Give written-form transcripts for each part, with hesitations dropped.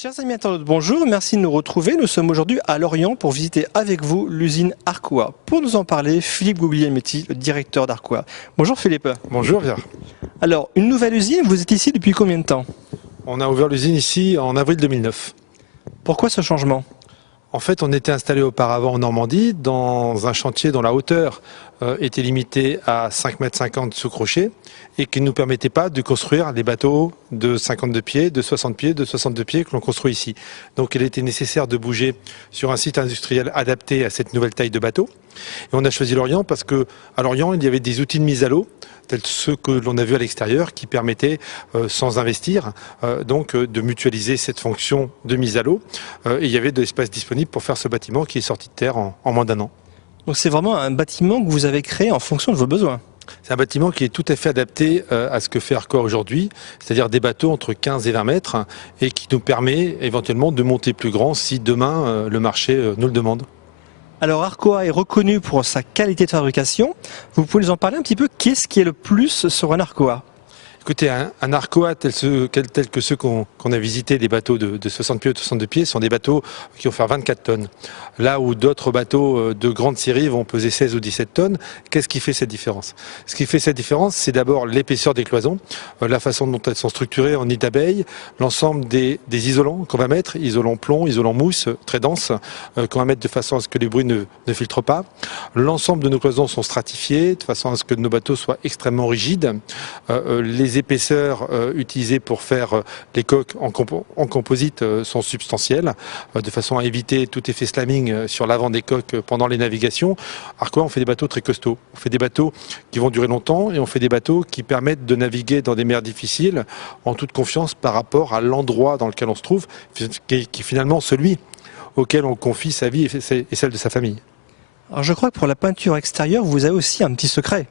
Chers amis internautes, bonjour, merci de nous retrouver. Nous sommes aujourd'hui à Lorient pour visiter avec vous l'usine Arcoa. Pour nous en parler, Philippe Guglielmetti, le directeur d'Arcoa. Bonjour Philippe. Bonjour Pierre. Alors, une nouvelle usine, vous êtes ici depuis combien de temps? On a ouvert l'usine ici en avril 2009. Pourquoi ce changement? En fait, on était installé auparavant en Normandie dans un chantier dont la hauteur était limitée à 5,50 m sous crochet et qui ne nous permettait pas de construire les bateaux de 52 pieds, de 60 pieds, de 62 pieds que l'on construit ici. Donc il était nécessaire de bouger sur un site industriel adapté à cette nouvelle taille de bateau. Et on a choisi Lorient parce qu'à Lorient, il y avait des outils de mise à l'eau tels ceux que l'on a vus à l'extérieur, qui permettaient, sans investir, de mutualiser cette fonction de mise à l'eau. Et il y avait de l'espace disponible pour faire ce bâtiment qui est sorti de terre en moins d'1 an. Donc c'est vraiment un bâtiment que vous avez créé en fonction de vos besoins? C'est un bâtiment qui est tout à fait adapté à ce que fait Arcoa aujourd'hui, c'est-à-dire des bateaux entre 15 et 20 mètres, et qui nous permet éventuellement de monter plus grand si demain le marché nous le demande. Alors Arcoa est reconnu pour sa qualité de fabrication. Vous pouvez nous en parler un petit peu? Qu'est-ce qui est le plus sur un Arcoa? Écoutez, un Arcoa tel que ceux qu'on a visités, des bateaux de 60 pieds ou de 62 pieds, sont des bateaux qui vont faire 24 tonnes. Là où d'autres bateaux de grande série vont peser 16 ou 17 tonnes, qu'est-ce qui fait cette différence? Ce qui fait cette différence, c'est d'abord l'épaisseur des cloisons, la façon dont elles sont structurées en nid d'abeille, l'ensemble des isolants qu'on va mettre, isolants plomb, isolants mousse, très denses, qu'on va mettre de façon à ce que les bruits ne filtrent pas. L'ensemble de nos cloisons sont stratifiées, de façon à ce que nos bateaux soient extrêmement rigides. Les épaisseurs utilisées pour faire les coques en composite sont substantielles, de façon à éviter tout effet slamming sur l'avant des coques pendant les navigations. Arcoa, on fait des bateaux très costauds. On fait des bateaux qui vont durer longtemps et on fait des bateaux qui permettent de naviguer dans des mers difficiles en toute confiance par rapport à l'endroit dans lequel on se trouve, qui est finalement celui auquel on confie sa vie et celle de sa famille. Alors je crois que pour la peinture extérieure, vous avez aussi un petit secret.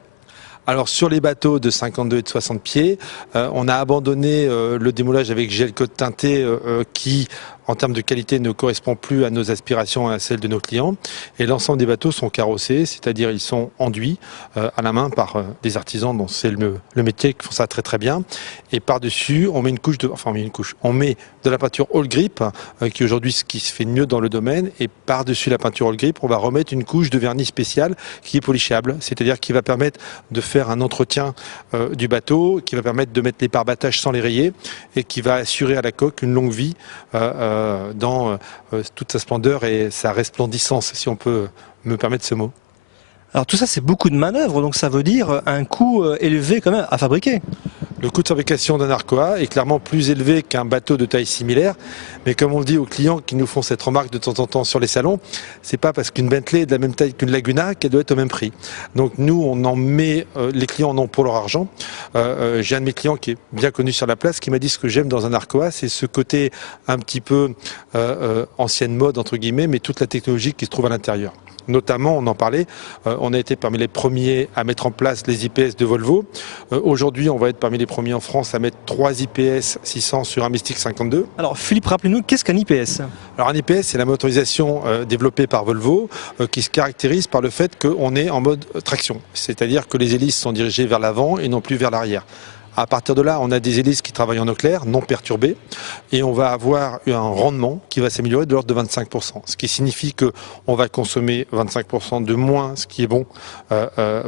Alors sur les bateaux de 52 et de 60 pieds, on a abandonné le démoulage avec gel coat teinté qui, en termes de qualité, ne correspond plus à nos aspirations et à celles de nos clients. Et l'ensemble des bateaux sont carrossés, c'est-à-dire ils sont enduits à la main par des artisans dont c'est le métier, qui font ça très très bien. Et par-dessus, on met on met de la peinture all grip, qui est aujourd'hui ce qui se fait mieux dans le domaine. Et par-dessus la peinture all grip, on va remettre une couche de vernis spécial qui est polishable, c'est-à-dire qui va permettre de faire un entretien du bateau, qui va permettre de mettre les pare-battages sans les rayer et qui va assurer à la coque une longue vie dans toute sa splendeur et sa resplendissance, si on peut me permettre ce mot. Alors tout ça, c'est beaucoup de manœuvres, donc ça veut dire un coût élevé quand même à fabriquer. Le coût de fabrication d'un Arcoa est clairement plus élevé qu'un bateau de taille similaire, mais comme on le dit aux clients qui nous font cette remarque de temps en temps sur les salons, c'est pas parce qu'une Bentley est de la même taille qu'une Laguna qu'elle doit être au même prix. Donc nous, on en met, les clients en ont pour leur argent. J'ai un de mes clients qui est bien connu sur la place qui m'a dit: ce que j'aime dans un Arcoa, c'est ce côté un petit peu ancienne mode entre guillemets, mais toute la technologie qui se trouve à l'intérieur. Notamment, on en parlait, on a été parmi les premiers à mettre en place les IPS de Volvo. Aujourd'hui, on va être parmi les premiers en France à mettre 3 IPS 600 sur un Mystique 52. Alors Philippe, rappelez-nous, qu'est-ce qu'un IPS? Alors un IPS, c'est la motorisation développée par Volvo qui se caractérise par le fait qu'on est en mode traction. C'est-à-dire que les hélices sont dirigées vers l'avant et non plus vers l'arrière. À partir de là, on a des hélices qui travaillent en eau claire, non perturbées, et on va avoir un rendement qui va s'améliorer de l'ordre de 25%. Ce qui signifie qu'on va consommer 25% de moins, ce qui est bon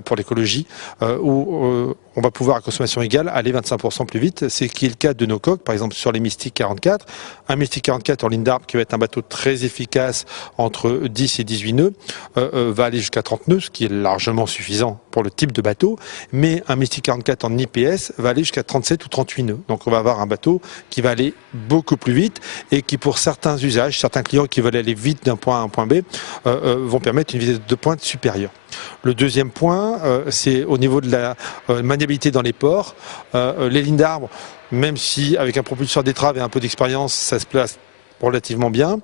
pour l'écologie, ou on va pouvoir à consommation égale aller 25% plus vite. C'est ce qui est le cas de nos coques, par exemple sur les Mystique 44. Un Mystique 44 en ligne d'arbre qui va être un bateau très efficace entre 10 et 18 nœuds, va aller jusqu'à 30 nœuds, ce qui est largement suffisant pour le type de bateau, mais un Mystique 44 en IPS va aller jusqu'à 37 ou 38 nœuds. Donc on va avoir un bateau qui va aller beaucoup plus vite et qui, pour certains usages, certains clients qui veulent aller vite d'un point A à un point B, vont permettre une vitesse de pointe supérieure. Le deuxième point, c'est au niveau de la maniabilité dans les ports. Les lignes d'arbre, même si avec un propulseur d'étrave et un peu d'expérience, ça se place relativement bien,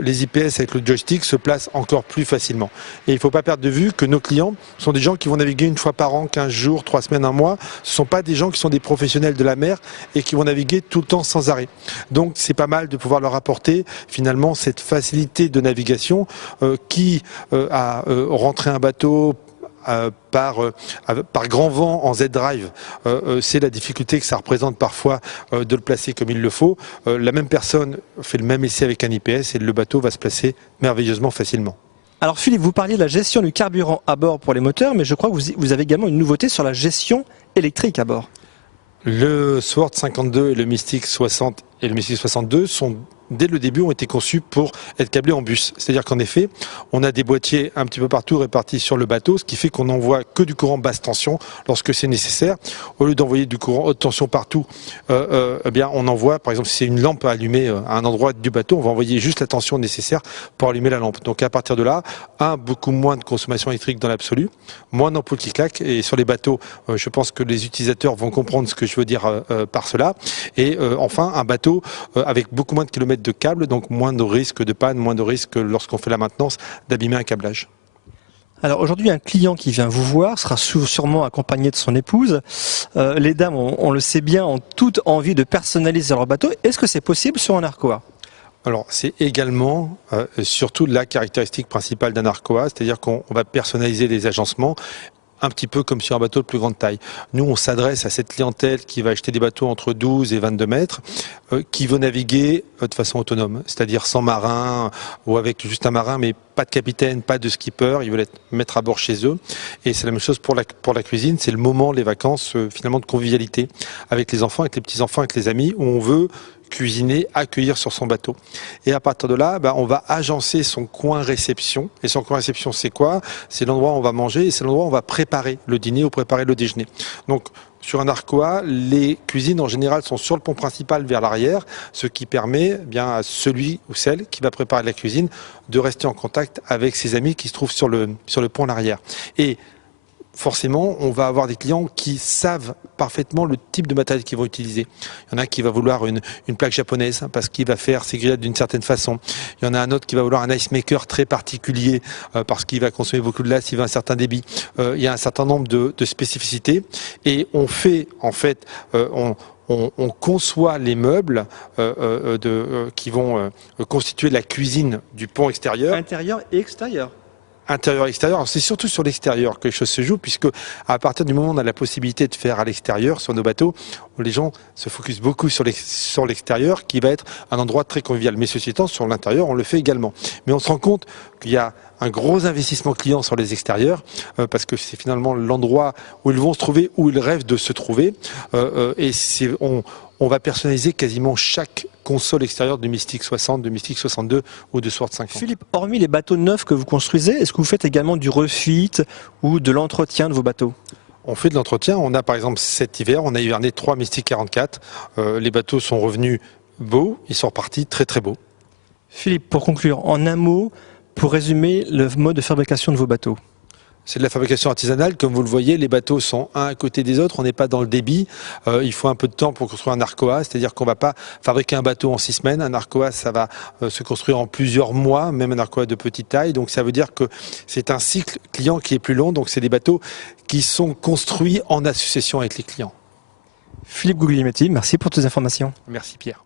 les IPS avec le joystick se placent encore plus facilement. Et il ne faut pas perdre de vue que nos clients sont des gens qui vont naviguer une fois par an, 15 jours, 3 semaines, un mois. Ce ne sont pas des gens qui sont des professionnels de la mer et qui vont naviguer tout le temps sans arrêt. Donc c'est pas mal de pouvoir leur apporter finalement cette facilité de navigation qui a rentré un bateau par grand vent en Z-Drive. C'est la difficulté que ça représente parfois de le placer comme il le faut. La même personne fait le même essai avec un IPS et le bateau va se placer merveilleusement facilement. Alors Philippe, vous parliez de la gestion du carburant à bord pour les moteurs, mais je crois que vous avez également une nouveauté sur la gestion électrique à bord. Le Sword 52 et le Mystic 60 et le Mystic 62 dès le début, ont été conçus pour être câblés en bus. C'est-à-dire qu'en effet, on a des boîtiers un petit peu partout répartis sur le bateau, ce qui fait qu'on n'envoie que du courant basse tension lorsque c'est nécessaire. Au lieu d'envoyer du courant haute tension partout, eh bien, on envoie, par exemple, si c'est une lampe à allumer à un endroit du bateau, on va envoyer juste la tension nécessaire pour allumer la lampe. Donc à partir de là, beaucoup moins de consommation électrique dans l'absolu, moins d'ampoules qui claquent. Et sur les bateaux, je pense que les utilisateurs vont comprendre ce que je veux dire par cela. Et enfin, un bateau avec beaucoup moins de kilomètres de câbles, donc moins de risques de panne, moins de risques lorsqu'on fait la maintenance d'abîmer un câblage. Alors aujourd'hui, un client qui vient vous voir sera sûrement accompagné de son épouse. Les dames, on le sait bien, ont toutes envie de personnaliser leur bateau. Est-ce que c'est possible sur un Arcoa ? Alors c'est également surtout la caractéristique principale d'un Arcoa, c'est-à-dire qu'on va personnaliser les agencements un petit peu comme sur un bateau de plus grande taille. Nous, on s'adresse à cette clientèle qui va acheter des bateaux entre 12 et 22 mètres, qui veut naviguer de façon autonome, c'est-à-dire sans marin ou avec juste un marin, mais pas de capitaine, pas de skipper. Ils veulent être mettre à bord chez eux. Et c'est la même chose pour la cuisine. C'est le moment, les vacances, finalement, de convivialité avec les enfants, avec les petits-enfants, avec les amis, où on veut cuisiner, accueillir sur son bateau. Et à partir de là, on va agencer son coin réception. Et son coin réception, c'est quoi? C'est l'endroit où on va manger et c'est l'endroit où on va préparer le dîner ou préparer le déjeuner. Donc, sur un Arcoa, les cuisines en général sont sur le pont principal vers l'arrière, ce qui permet bien à celui ou celle qui va préparer la cuisine de rester en contact avec ses amis qui se trouvent sur le pont à l'arrière. Et forcément, on va avoir des clients qui savent parfaitement le type de matériel qu'ils vont utiliser. Il y en a qui va vouloir une plaque japonaise parce qu'il va faire ses grillades d'une certaine façon. Il y en a un autre qui va vouloir un ice maker très particulier parce qu'il va consommer beaucoup de glace, il veut un certain débit. Il y a un certain nombre de spécificités et on fait, en fait, on conçoit les meubles qui vont constituer la cuisine du pont extérieur. Intérieur et extérieur. Intérieur et extérieur. C'est surtout sur l'extérieur que les choses se jouent, puisque à partir du moment où on a la possibilité de faire à l'extérieur, sur nos bateaux, les gens se focusent beaucoup sur l'extérieur, qui va être un endroit très convivial. Mais ceci étant, sur l'intérieur, on le fait également. Mais on se rend compte qu'il y a un gros investissement client sur les extérieurs, parce que c'est finalement l'endroit où ils vont se trouver, où ils rêvent de se trouver. On va personnaliser quasiment chaque console extérieure de Mystic 60, de Mystic 62 ou de Sword 50. Philippe, hormis les bateaux neufs que vous construisez, est-ce que vous faites également du refit ou de l'entretien de vos bateaux ? On fait de l'entretien. On a par exemple cet hiver, on a hiverné 3 Mystic 44. Les bateaux sont revenus beaux, ils sont repartis très très beaux. Philippe, pour conclure, en un mot, pour résumer le mode de fabrication de vos bateaux. C'est de la fabrication artisanale, comme vous le voyez, les bateaux sont un à côté des autres, on n'est pas dans le débit, il faut un peu de temps pour construire un Arcoa, c'est-à-dire qu'on ne va pas fabriquer un bateau en 6 semaines, un Arcoa ça va se construire en plusieurs mois, même un Arcoa de petite taille, donc ça veut dire que c'est un cycle client qui est plus long, donc c'est des bateaux qui sont construits en association avec les clients. Philippe Guglielmetti, merci pour toutes les informations. Merci Pierre.